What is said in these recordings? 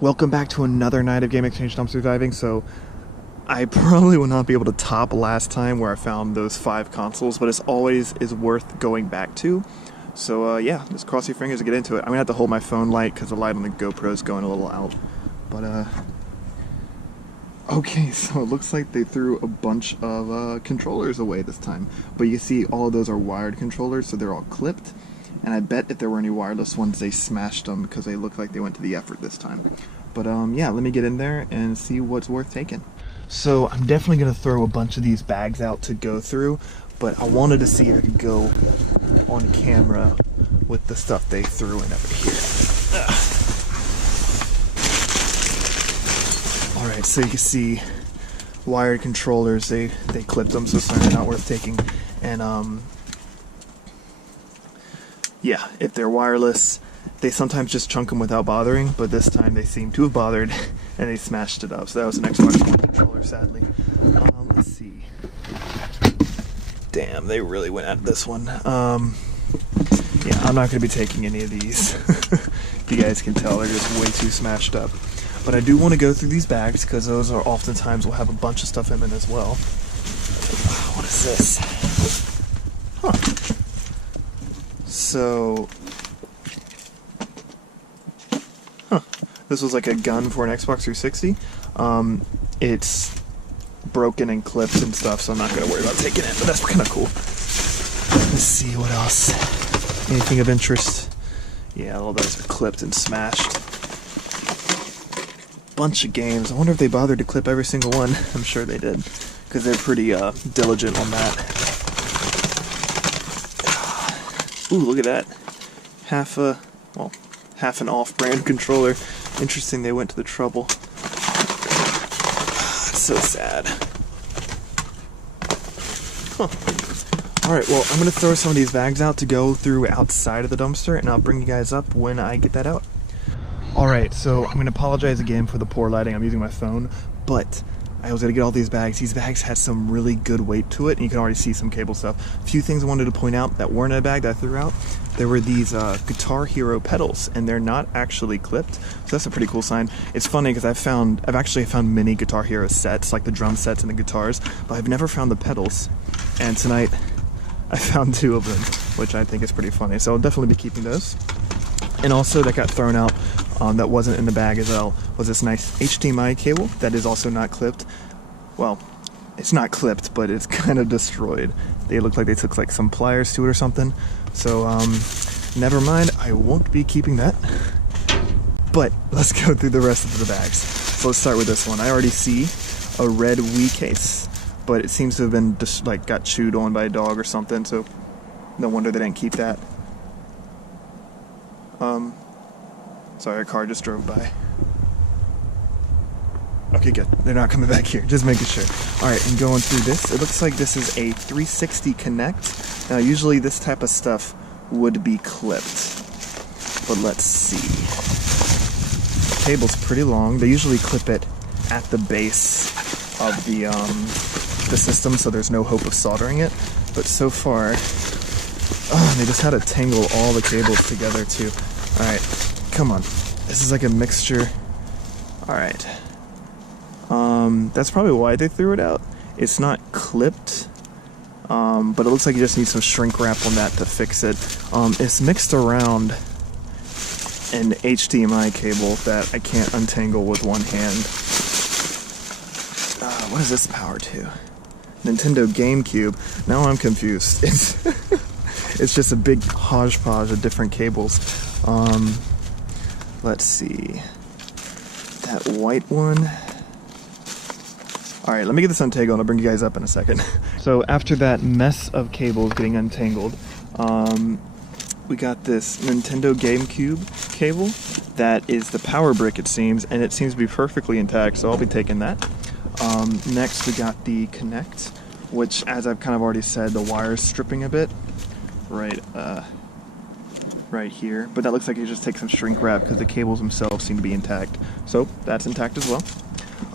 Welcome back to another night of GameXchange dumpster diving. So I probably will not be able to top last time where I found those 5 consoles, but it's always is worth going back to. So yeah, just cross your fingers to get into it. I'm gonna have to hold my phone light because the light on the GoPro is going a little out. But okay, so it looks like they threw a bunch of controllers away this time. But you see all of those are wired controllers, so they're all clipped. And I bet if there were any wireless ones, they smashed them because they look like they went to the effort this time. But yeah, let me get in there and see what's worth taking. So I'm definitely going to throw a bunch of these bags out to go through, but I wanted to see if I could go on camera with the stuff they threw in over here. Alright, so you can see wired controllers, they clipped them, so certainly not worth taking. And yeah, if they're wireless, they sometimes just chunk them without bothering, but this time they seem to have bothered and they smashed it up. So that was an Xbox One controller, sadly. Let's see. Damn, they really went at this one. Yeah, I'm not going to be taking any of these. You guys can tell they're just way too smashed up. But I do want to go through these bags because those are oftentimes will have a bunch of stuff in them as well. What is this? Huh. So, this was like a gun for an Xbox 360. It's broken and clipped and stuff, so I'm not going to worry about taking it, but that's kind of cool. Let's see what else. Anything of interest? Yeah, all those are clipped and smashed. Bunch of games. I wonder if they bothered to clip every single one. I'm sure they did, because they're pretty diligent on that. Ooh, look at that. Half an off-brand controller. Interesting they went to the trouble. It's so sad. Huh. Alright, well, I'm going to throw some of these bags out to go through outside of the dumpster, and I'll bring you guys up when I get that out. Alright, so I'm going to apologize again for the poor lighting. I'm using my phone, but I was going to get all these bags. These bags had some really good weight to it, and you can already see some cable stuff. A few things I wanted to point out that weren't in a bag that I threw out. There were these Guitar Hero pedals, and they're not actually clipped, so that's a pretty cool sign. It's funny because I've actually found many Guitar Hero sets, like the drum sets and the guitars, but I've never found the pedals. And tonight, I found 2 of them, which I think is pretty funny, so I'll definitely be keeping those. And also, that got thrown out, that wasn't in the bag as well, was this nice HDMI cable that is also not clipped. Well, it's not clipped, but it's kind of destroyed. They look like they took like some pliers to it or something. So, never mind, I won't be keeping that. But let's go through the rest of the bags. So let's start with this one. I already see a red Wii case, but it seems to have been just like got chewed on by a dog or something, so no wonder they didn't keep that. Sorry, a car just drove by. Okay, good. They're not coming back here. Just making sure. Alright, and going through this, it looks like this is a 360 Connect. Now, usually this type of stuff would be clipped. But let's see. The cable's pretty long. They usually clip it at the base of the system, so there's no hope of soldering it. But so far, they just had to tangle all the cables together, too. Alright, come on. This is like a mixture. Alright. That's probably why they threw it out. It's not clipped, but it looks like you just need some shrink wrap on that to fix it. It's mixed around an HDMI cable that I can't untangle with one hand. What is this power to? Nintendo GameCube. Now I'm confused. It's just a big hodgepodge of different cables. Let's see. That white one. Alright, let me get this untangled and I'll bring you guys up in a second. So after that mess of cables getting untangled, we got this Nintendo GameCube cable that is the power brick, it seems, and it seems to be perfectly intact, so I'll be taking that. Next we got the Kinect, which, as I've kind of already said, the wire's stripping a bit. Right here, but that looks like you just take some shrink wrap because the cables themselves seem to be intact. So that's intact as well.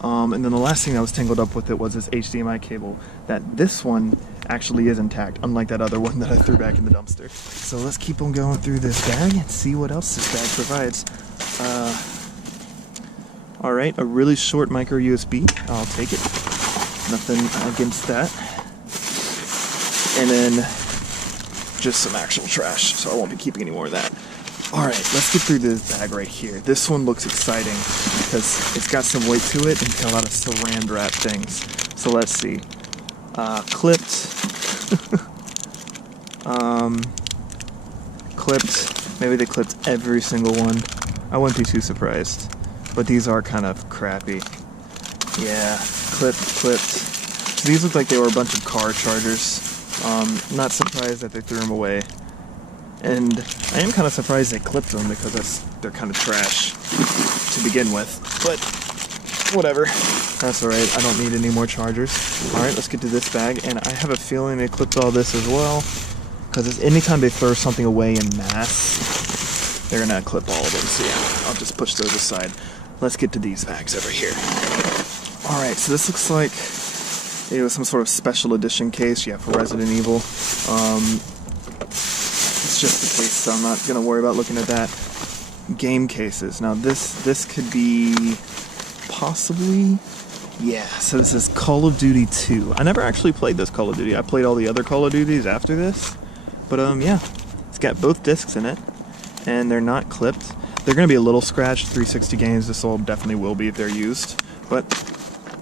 And then the last thing that was tangled up with it was this HDMI cable, that this one actually is intact, unlike that other one that I threw back in the dumpster. So let's keep on going through this bag and see what else this bag provides. Alright, a really short micro USB. I'll take it. Nothing against that. And then just some actual trash, so I won't be keeping any more of that. Alright, let's get through this bag right here. This one looks exciting because it's got some weight to it and got a lot of saran wrap things. So let's see. Clipped. Clipped. Maybe they clipped every single one. I wouldn't be too surprised. But these are kind of crappy. Yeah, clipped. So these look like they were a bunch of car chargers. Not surprised that they threw them away. And I am kind of surprised they clipped them because they're kind of trash to begin with. But whatever. That's alright. I don't need any more chargers. Alright, let's get to this bag. And I have a feeling they clipped all this as well. Because anytime they throw something away in mass, they're going to clip all of them. So yeah, I'll just push those aside. Let's get to these bags over here. Alright, so this looks like it was some sort of special edition case, yeah, for Resident Evil. It's just a case, so I'm not going to worry about looking at that. Game cases. Now this could be possibly, yeah, so this is Call of Duty 2. I never actually played this Call of Duty. I played all the other Call of Duties after this. But yeah, it's got both discs in it, and they're not clipped. They're going to be a little scratched. 360 games, this will definitely will be if they're used. But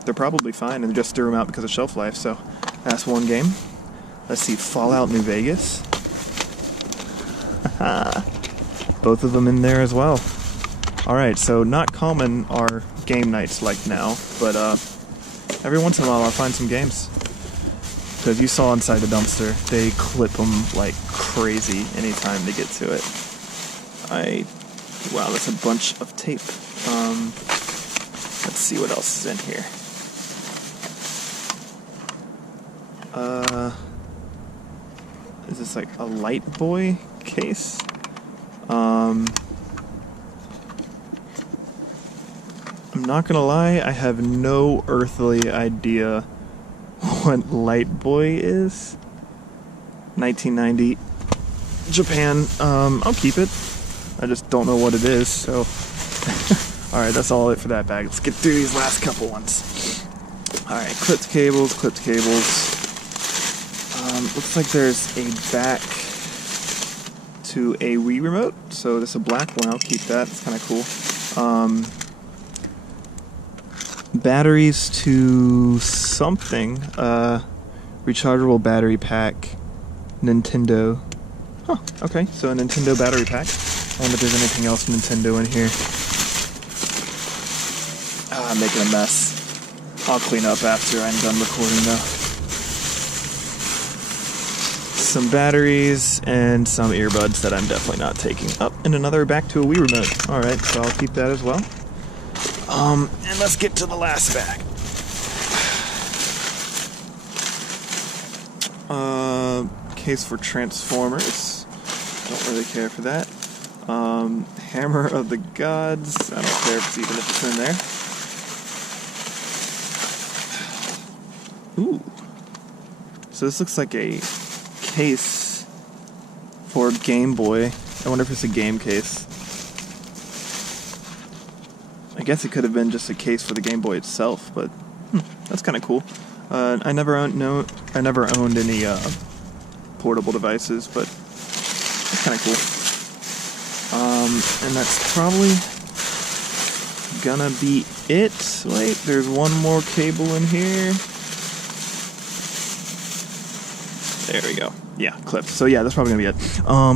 they're probably fine, and they just threw them out because of shelf life, so that's one game. Let's see, Fallout New Vegas. Both of them in there as well. Alright, so not common are game nights like now, but every once in a while I'll find some games. Because you saw inside the dumpster, they clip them like crazy anytime they get to it. Wow, that's a bunch of tape. Let's see what else is in here. Is this like a Light Boy case? I'm not gonna lie, I have no earthly idea what Light Boy is. 1990 Japan. I'll keep it. I just don't know what it is, so alright, that's all it for that bag. Let's get through these last couple ones. Alright, clipped cables. Looks like there's a back to a Wii remote, so this is a black one. I'll keep that. It's kind of cool. Batteries to something. Rechargeable battery pack. Nintendo. Huh, okay, so a Nintendo battery pack. I wonder if there's anything else Nintendo in here. I'm making a mess. I'll clean up after I'm done recording though. Some batteries and some earbuds that I'm definitely not taking. Oh, and another back to a Wii remote. Alright, so I'll keep that as well. And let's get to the last bag. Case for Transformers. Don't really care for that. Hammer of the Gods. I don't care if even if it's in there. Ooh. So this looks like a case for Game Boy. I wonder if it's a game case. I guess it could have been just a case for the Game Boy itself, but that's kind of cool. I never owned any portable devices, but it's kind of cool. And that's probably gonna be it. Wait, there's one more cable in here. There we go. Yeah, clipped. So yeah, that's probably gonna be it.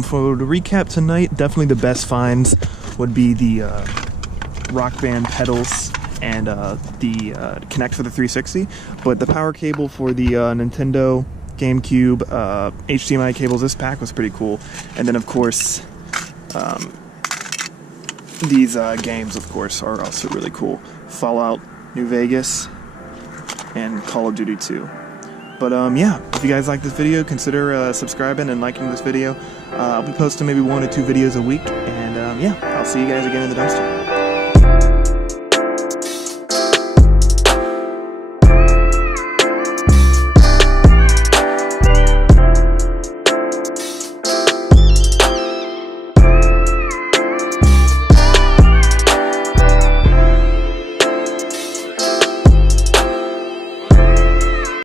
For the recap tonight, definitely the best finds would be the Rock Band pedals and the Kinect for the 360. But the power cable for the Nintendo, GameCube, HDMI cables, this pack was pretty cool. And then of course, these games of course are also really cool. Fallout New Vegas and Call of Duty 2. But yeah, if you guys like this video, consider subscribing and liking this video. I'll be posting maybe 1 or 2 videos a week, and yeah, I'll see you guys again in the dumpster.